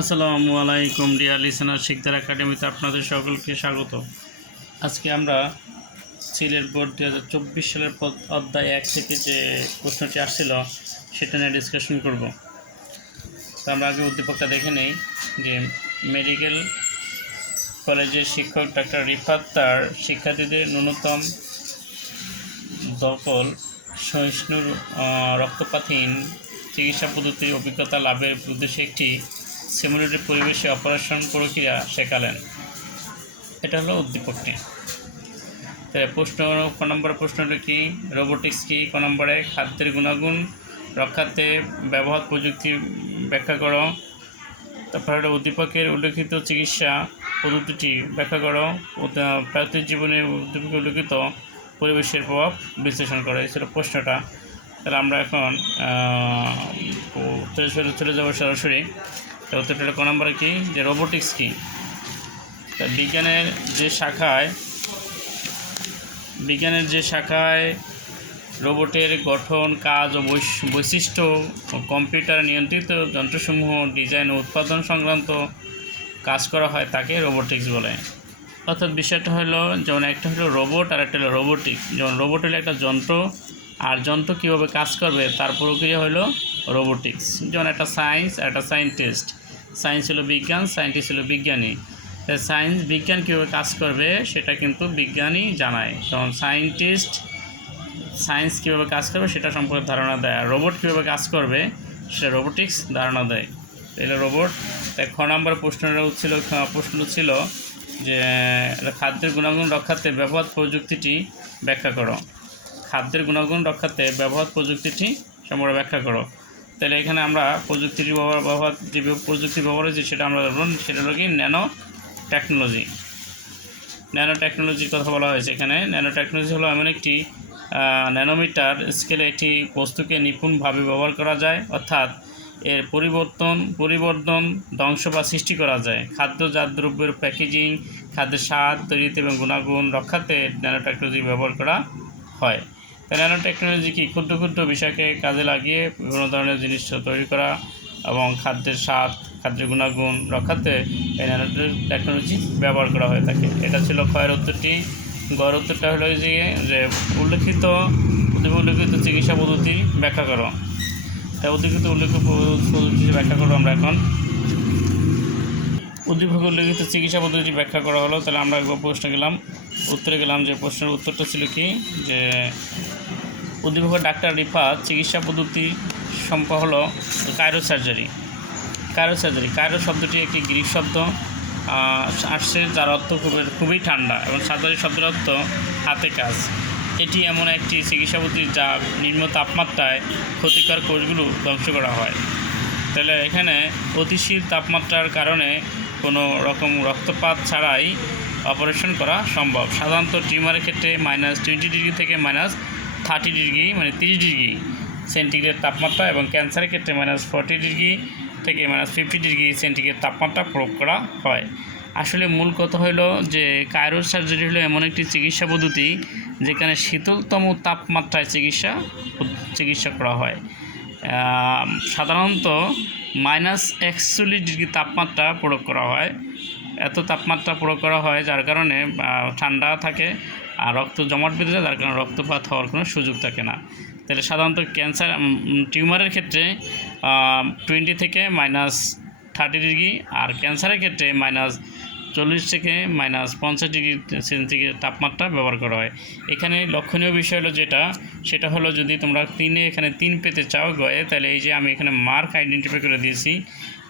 আসসালামু আলাইকুম deer listener Sikdar একাডেমিতে আপনাদের সকলকে স্বাগত। আজকে আমরা সিলেট বোর্ড দু হাজার চব্বিশ সালের অধ্যায় এক থেকে যে প্রশ্নটি আসছিল, সেটা নিয়ে ডিসকাশন করব। তো আমরা আগে উদ্দীপকটা দেখে নেই যে মেডিকেল কলেজের শিক্ষক ডাক্তার রিফাত তার শিক্ষার্থীদের ন্যূনতম দখল, সহিষ্ণুর রক্তপাতহীন চিকিৎসা পদ্ধতির অভিজ্ঞতা লাভের উদ্দেশ্যে একটি সিমুলেটেড পরিবেশে অপারেশন প্রক্রিয়া শেখালেন। এটা হলো উদ্দীপকটি তাহলে প্রশ্ন, ক নম্বরের প্রশ্নটা কি? রোবোটিক্স কি? ক নম্বরে? খাদ্যের গুণাগুণ রক্ষাতে ব্যবহার প্রযুক্তি ব্যাখ্যা করো। তারপরে হলো উদ্দীপকের উল্লেখিত চিকিৎসা পদ্ধতিটি ব্যাখ্যা করো। প্রাকৃতিক জীবনে উদ্দীপকে উল্লেখিত পরিবেশের প্রভাব বিশ্লেষণ করো। এই ছিল প্রশ্নটা। তাহলে আমরা এখন চলে যাব সরাসরি। তো উত্তরটা ক নম্বরে কি? যে রোবোটিক্স কি? তা বিজ্ঞানের যে শাখায়, বিজ্ঞানের যে শাখায় রোবটের গঠন, কাজ ও বৈশ- বৈশিষ্ট্য কম্পিউটার নিয়ন্ত্রিত যন্ত্রসমূহ, ডিজাইন ও উৎপাদন সংক্রান্ত কাজ করা হয় তাকে রোবোটিক্স বলে। অর্থাৎ বিষয়টা হলো, যেমন একটা হলো রোবট আর একটা হলো রোবোটিক যেমন রোবট হলো একটা যন্ত্র, আর যন্ত্র কীভাবে কাজ করবে, তার প্রক্রিয়া হলো রোবোটিক্স। যেমন একটা সায়েন্স আর একটা সায়েন্টিস্ট। সায়েন্স হলো বিজ্ঞান, সায়েন্টিস্ট হলো বিজ্ঞানী। সায়েন্স বিজ্ঞান কীভাবে কাজ করবে সেটা কিন্তু বিজ্ঞানী জানায়। যেমন সায়েন্টিস্ট সায়েন্স কীভাবে কাজ করবে সেটা সম্পর্কে ধারণা দেয়। আর রোবট কীভাবে কাজ করবে সেটা রোবোটিক্স ধারণা দেয়। এটা রোবট তাই খ নম্বর প্রশ্নটা ছিল প্রশ্ন ছিল যে খাদ্যের গুণাগুণ রক্ষার্থে ব্যবহার প্রযুক্তিটি ব্যাখ্যা করো। খাদ্যের গুণাগুণ রক্ষার্থে ব্যবহার প্রযুক্তিটি সম্পর্কে ব্যাখ্যা করো। তাহলে এখানে আমরা প্রযুক্তির ব্যবহার ব্যবহার, যে প্রযুক্তি ব্যবহার হয়েছে সেটা আমরা ধরুন, সেটা হলো কি ন্যানো টেকনোলজি। ন্যানো টেকনোলজির কথা বলা হয়েছে এখানে। ন্যানো টেকনোলজি হলো এমন একটি ন্যানোমিটার স্কেলে একটি বস্তুকে নিপুণভাবে ব্যবহার করা যায়, অর্থাৎ এর পরিবর্তন পরিবর্তন ধ্বংস বা সৃষ্টি করা যায়। খাদ্যজাত দ্রব্যের প্যাকেজিং, খাদ্যের স্বাদ, তৈরিতে এবং গুণাগুণ রক্ষাতে ন্যানো টেকনোলজি ব্যবহার করা হয়। তাই ন্যানো টেকনোলজি কি ক্ষুদ্র ক্ষুদ্র বিষয়কে কাজে লাগিয়ে বিভিন্ন ধরনের জিনিস তৈরি করা এবং খাদ্যের স্বাদ, খাদ্যের গুণাগুণ রক্ষাতে এই ন্যানো টেকনোলজি ব্যবহার করা হয়ে থাকে। এটা ছিল ক্ষয়ের উত্তরটি। গড় উত্তরটা হলো যে যে উল্লেখিত উল্লেখিত চিকিৎসা পদ্ধতি ব্যাখ্যা করো। তাই উল্লেখিত উল্লেখিত পদ্ধতি ব্যাখ্যা করো আমরা এখন। উদ্দীপক উল্লেখিত চিকিৎসা পদ্ধতি ব্যাখ্যা করা হলো। তাহলে আমরা প্রশ্নে গেলাম, উত্তরে গেলাম যে প্রশ্নের উত্তরটা ছিল কি? যে উদ্দীপক ডাক্তার রিফাত চিকিৎসা পদ্ধতি সম্পর্ক হলো Cairo surgery. Cairo surgery, cryo শব্দটি একটি গ্রিক শব্দ আসছে যার অর্থ খুবই খুবই ঠান্ডা এবং সার্জারি শব্দের অর্থ হাতে কাজ। এটি এমন একটি চিকিৎসা পদ্ধতি যা নিম্ন তাপমাত্রায় ক্ষতিকর কোষগুলো ধ্বংস করা হয়। তাহলে এখানে অতিশীল তাপমাত্রার কারণে কোনো রকম রক্তপাত ছাড়াই অপারেশন করা সম্ভব। সাধারণত টিউমারের ক্ষেত্রে মাইনাস টোয়েন্টি ডিগ্রি থেকে মাইনাস থার্টি ডিগ্রি মানে তিরিশ ডিগ্রি সেন্টিগ্রেড তাপমাত্রা এবং ক্যান্সারের ক্ষেত্রে মাইনাস ফর্টি ডিগ্রি থেকে মাইনাস ফিফটি ডিগ্রি সেন্টিগ্রেড তাপমাত্রা প্রয়োগ করা হয়। আসলে মূল কথা হলো যে কায়রো সার্জারি হলো এমন একটি চিকিৎসা পদ্ধতি যেখানে শীতলতম তাপমাত্রায় চিকিৎসা চিকিৎসা করা হয়। সাধারণত মাইনাস একচল্লিশ ডিগ্রি তাপমাত্রা প্রয়োগ করা হয়। এত তাপমাত্রা প্রয়োগ করা হয় যার কারণে ঠান্ডা থাকে আর রক্ত জমাট বেঁধে যায় যার কারণে রক্তপাত হওয়ার কোনো সুযোগ থাকে না। তাহলে সাধারণত ক্যান্সার টিউমারের ক্ষেত্রে টোয়েন্টি থেকে মাইনাস থার্টি ডিগ্রি আর ক্যান্সারের ক্ষেত্রে মাইনাস চল্লিশ থেকে মাইনাস পঞ্চাশ ডিগ্রি সেন্টিগ্রেড তাপমাত্রা ব্যবহার করা হয়। এখানে লক্ষণীয় বিষয় হলো যেটা, সেটা হলো যদি তোমরা তিনে, এখানে তিন পেতে চাও গয়ে, তাহলে এই যে আমি এখানে মার্ক আইডেন্টিফাই করে দিয়েছি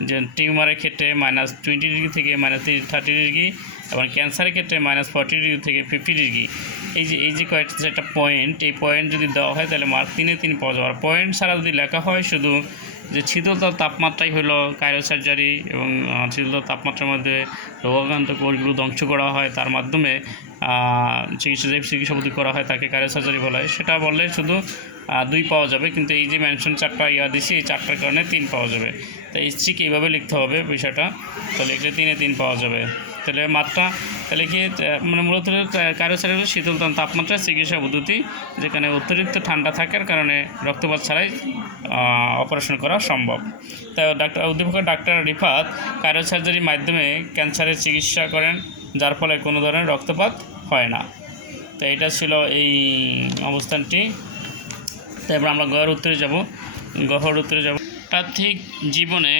যে টিউমারের ক্ষেত্রে মাইনাস টোয়েন্টি ডিগ্রি থেকে মাইনাস থার্টি ডিগ্রি এবং ক্যান্সারের ক্ষেত্রে মাইনাস ফর্টি ডিগ্রি থেকে ফিফটি ডিগ্রি এই যে এই যে কয়েকটা যে একটা পয়েন্ট এই পয়েন্ট যদি দেওয়া হয়, তাহলে মার্ক তিনে তিন পাওয়া যাবে পয়েন্ট ছাড়া যদি লেখা হয়, শুধু যে শীতলতর তাপমাত্রাই হলো কায়রো সার্জারি এবং শীতল তাপমাত্রার মধ্যে রোগাক্রান্ত কোষগুলো ধ্বংস করা হয়, তার মাধ্যমে চিকিৎসা যে চিকিৎসা পদ্ধতি করা হয়, তাকে কায়রো সার্জারি বলা হয়। সেটা বললে শুধু দুই পাওয়া যাবে। কিন্তু এই যে মেনশন চারটা ইয়া দিছি, এই চারটার কারণে তিন পাওয়া যাবে। তাই ঠিক এইভাবে লিখতে হবে বিষয়টা। তাহলে লিখলে তিনে তিন পাওয়া যাবে। তাহলে মাত্রা, তাহলে কি মানে মূলত কারোসারি হলো শীতলতম তাপমাত্রা, চিকিৎসা পদ্ধতি, যেখানে অতিরিক্ত ঠান্ডা থাকার কারণে রক্তপাত ছাড়াই অপারেশন করা সম্ভব। তাই ডাক্তার উদ্দীপক ডাক্তার রিফাত কারও সার্জারির মাধ্যমে ক্যান্সারের চিকিৎসা করেন, যার ফলে কোনো ধরনের রক্তপাত হয় না। তো এটা ছিল এই অবস্থানটি। তারপর আমরা গহর উত্তরে যাব। গহর উত্তরে যাব। প্রাথমিক জীবনে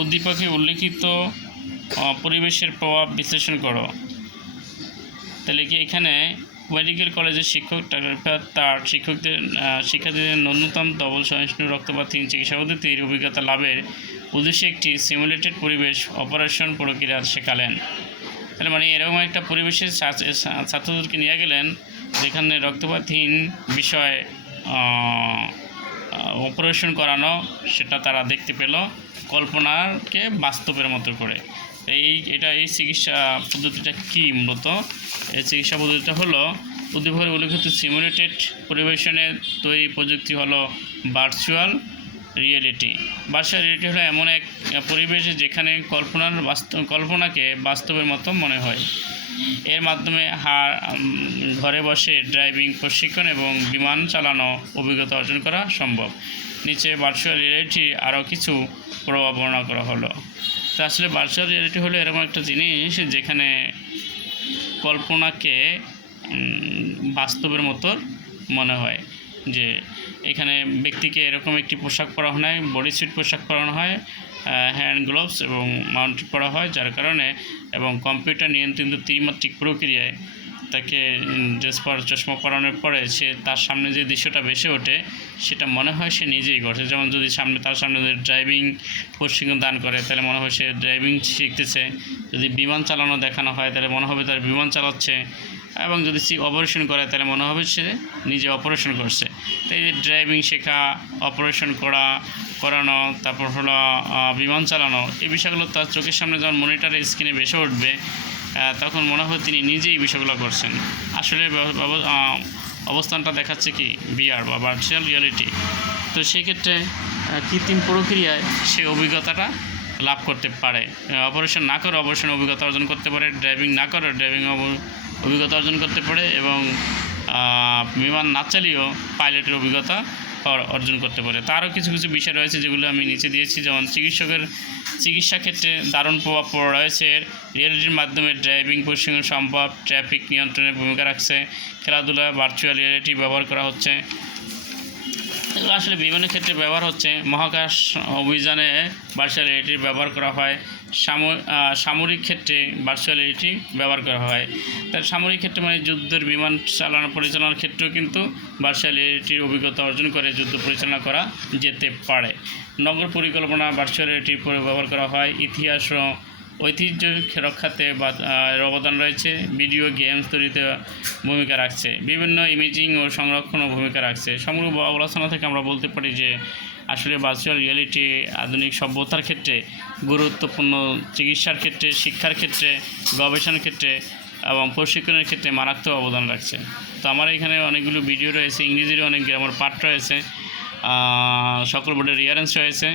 উদ্দীপকে উল্লেখিত পরিবেশের প্রভাব বিশ্লেষণ করো। তাহলে কি এখানে মেডিকেল কলেজের শিক্ষক তার শিক্ষকদের শিক্ষার্থীদের ন্যূনতম ডবল সহিষ্ণু রক্তপাতহীন চিকিৎসা পদ্ধতির অভিজ্ঞতা লাভের উদ্দেশ্যে একটি সিমুলেটেড পরিবেশ অপারেশন প্রক্রিয়া শেখালেন। তাহলে মানে এরকম একটা পরিবেশে ছাত্রদেরকে নিয়ে গেলেন যেখানে রক্তপাতহীন বিষয় অপারেশন করানো, সেটা তারা দেখতে পেল, কল্পনাকে বাস্তবের মতো করে। এই, এটা এই চিকিৎসা পদ্ধতিটা কী মূলত? এই চিকিৎসা পদ্ধতিটা হলো উদ্দীপকের উল্লেখিত সিমুলেটেড পরিবেশনের তৈরি প্রযুক্তি হলো ভার্চুয়াল রিয়েলিটি ভার্চুয়াল রিয়েলিটি হলো এমন এক পরিবেশ যেখানে কল্পনার বাস্তব, কল্পনাকে বাস্তবের মতো মনে হয়। এর মাধ্যমে হার ঘরে বসে ড্রাইভিং প্রশিক্ষণ এবং বিমান চালানো অভিজ্ঞতা অর্জন করা সম্ভব। নিচে ভার্চুয়াল রিয়েলিটি আরও কিছু প্রভাব বর্ণনা করা হলো। তো আসলে ভার্চুয়াল রিয়ালিটি হলো এরকম একটা জিনিস যেখানে কল্পনাকে বাস্তবের মতো মনে হয়। যে এখানে ব্যক্তিকে এরকম একটি পোশাক পরা হয় বডি সুইট পোশাক পরানো হয় হ্যান্ড গ্লোভস এবং মাউন্ট পরা হয়, যার কারণে এবং কম্পিউটার নিয়ন্ত্রিত ত্রিমাত্রিক প্রক্রিয়ায় তাকে ড্রেস পর চশমা পরানোর পরে সে তার সামনে যে দৃশ্যটা ভেসে ওঠে, সেটা মনে হয় সে নিজেই করছে। যেমন যদি সামনে, তার সামনে যদি ড্রাইভিং প্রশিক্ষণ দান করে, তাহলে মনে হয় সে ড্রাইভিং শিখতেছে। যদি বিমান চালানো দেখানো হয়, তাহলে মনে হবে তার বিমান চালাচ্ছে। এবং যদি সে অপারেশন করে, তাহলে মনে হবে সে নিজে অপারেশন করছে। তাই যে ড্রাইভিং শেখা অপারেশন করা, করানো, তারপর হলো বিমান চালানো, এই বিষয়গুলো তার চোখের সামনে যখন মনিটারের স্ক্রিনে ভেসে উঠবে তখন মনে হয় তিনি নিজেই বিষয়গুলো করছেন। আসলে অবস্থানটা দেখাচ্ছে কি? বিআর বা ভার্চুয়াল রিয়ালিটি তো সেক্ষেত্রে কৃত্রিম প্রক্রিয়ায় সে অভিজ্ঞতাটা লাভ করতে পারে। অপারেশন না করে অপারেশন অভিজ্ঞতা অর্জন করতে পারে ড্রাইভিং না করে ড্রাইভিং অভিজ্ঞতা অর্জন করতে পারে এবং বিমান না চালিয়েও পাইলটের অভিজ্ঞতা অর্জন করতে পারে। তারও কিছু কিছু বিষয় রয়েছে যেগুলো আমি নিচে দিয়েছি। যেমন চিকিৎসকের, চিকিৎসা ক্ষেত্রে দারুণ প্রভাব পড়া, রয়েছে। রিয়েলিটির মাধ্যমে ড্রাইভিং প্রশিক্ষণ সম্ভব, ট্রাফিক নিয়ন্ত্রণের ভূমিকা রাখছে। খেলাধুলা ভার্চুয়াল রিয়েলিটি ব্যবহার করা হচ্ছে। আসলে বিভিন্ন ক্ষেত্রে ব্যবহার হচ্ছে। মহাকাশ অভিযানে ভার্চুয়াল রিয়েলিটির ব্যবহার করা হয়। সাম- সামরিক ক্ষেত্রে ভার্চুয়াল রিয়েলিটি ব্যবহার করা হয়। তার সামরিক ক্ষেত্রে মানে যুদ্ধের বিমান চালানো পরিচালনার ক্ষেত্রেও কিন্তু ভার্চুয়াল রিয়েলিটির অভিজ্ঞতা অর্জন করে যুদ্ধ পরিচালনা করা যেতে পারে। নগর পরিকল্পনা ভার্চুয়াল রিয়েলিটির পরে ব্যবহার করা হয়। ইতিহাস ঐতিহ্য রক্ষাতে অবদান রয়েছে ভিডিও গেমস তৈরিতে ভূমিকা রাখছে, বিভিন্ন ইমেজিং ও সংরক্ষণও ভূমিকা রাখছে। সমগ্র আলোচনা থেকে আমরা বলতে পারি যে, আসলে ভার্চুয়াল রিয়েলিটি আধুনিক সভ্যতার ক্ষেত্রে, গুরুত্বপূর্ণ চিকিৎসার ক্ষেত্রে, শিক্ষার ক্ষেত্রে, গবেষণার ক্ষেত্রে এবং প্রশিক্ষণের ক্ষেত্রে মারাত্মক অবদান রাখছে। তো আমার এখানে অনেকগুলো ভিডিও রয়েছে ইংরেজির অনেক গ্রামার পাঠ রয়েছে সকল বোর্ডের রিয়ারেন্স রয়েছে,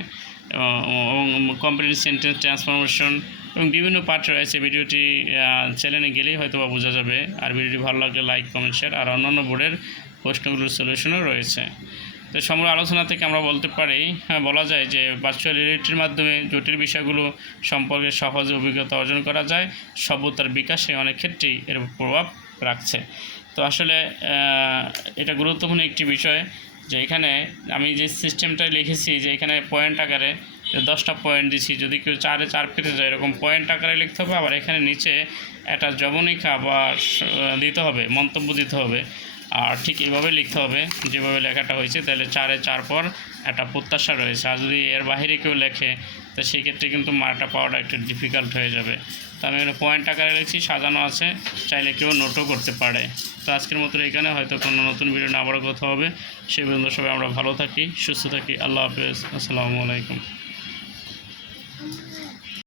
এবং কম্পিউটার সেন্টেন্স ট্রান্সফরমেশন এবং বিভিন্ন পার্ট রয়েছে, ভিডিওটি চ্যানেলে গেলেই হয়তো বা বোঝা যাবে। আর ভিডিওটি ভালো লাগলে লাইক কমেন্ট শেয়ার আর অন্যান্য বোর্ডের প্রশ্নগুলোর সলিউশনও রয়েছে। তো সমগ্র আলোচনা থেকে আমরা বলতে পারি হ্যাঁ বলা যায় যে ভার্চুয়াল রিয়েলিটির মাধ্যমে জটিল বিষয়গুলো সম্পর্কে সহজে অভিজ্ঞতা অর্জন করা যায়। সভ্যতার বিকাশে অনেক ক্ষেত্রেই এর প্রভাব রাখছে। তো আসলে এটা গুরুত্বপূর্ণ একটি বিষয় যে এখানে আমি যে সিস্টেমটা লিখেছি যে এখানে পয়েন্ট আকারে দশটা পয়েন্ট দিছি। যদি কেউ চারে চার পেতে যায় এরকম পয়েন্ট আকারে লিখতে হবে। আবার এখানে নিচে একটা জবনিকা বা দিতে হবে, মন্তব্য দিতে হবে। আর ঠিক এভাবে লিখতে হবে। যেভাবে লেখাটা হয়েছে, তাহলে চারে চার পর একটা প্রত্যাশা রয়েছে। আর যদি এর বাইরে কেউ লেখে, তো সেক্ষেত্রে কিন্তু মার্কটা পাওয়াটা একটু ডিফিকাল্ট হয়ে যাবে। তো আমি এখানে পয়েন্ট আকারে লিখছি, সাজানো আছে। চাইলে কেউ নোটও করতে পারে। তো আজকের মতো এখানে, হয়তো কোনো নতুন ভিডিও না আবারও কথা হবে। সেই পর্যন্ত সবাই আমরা ভালো থাকি, সুস্থ থাকি। আল্লাহ হাফেজ। আসসালামু আলাইকুম।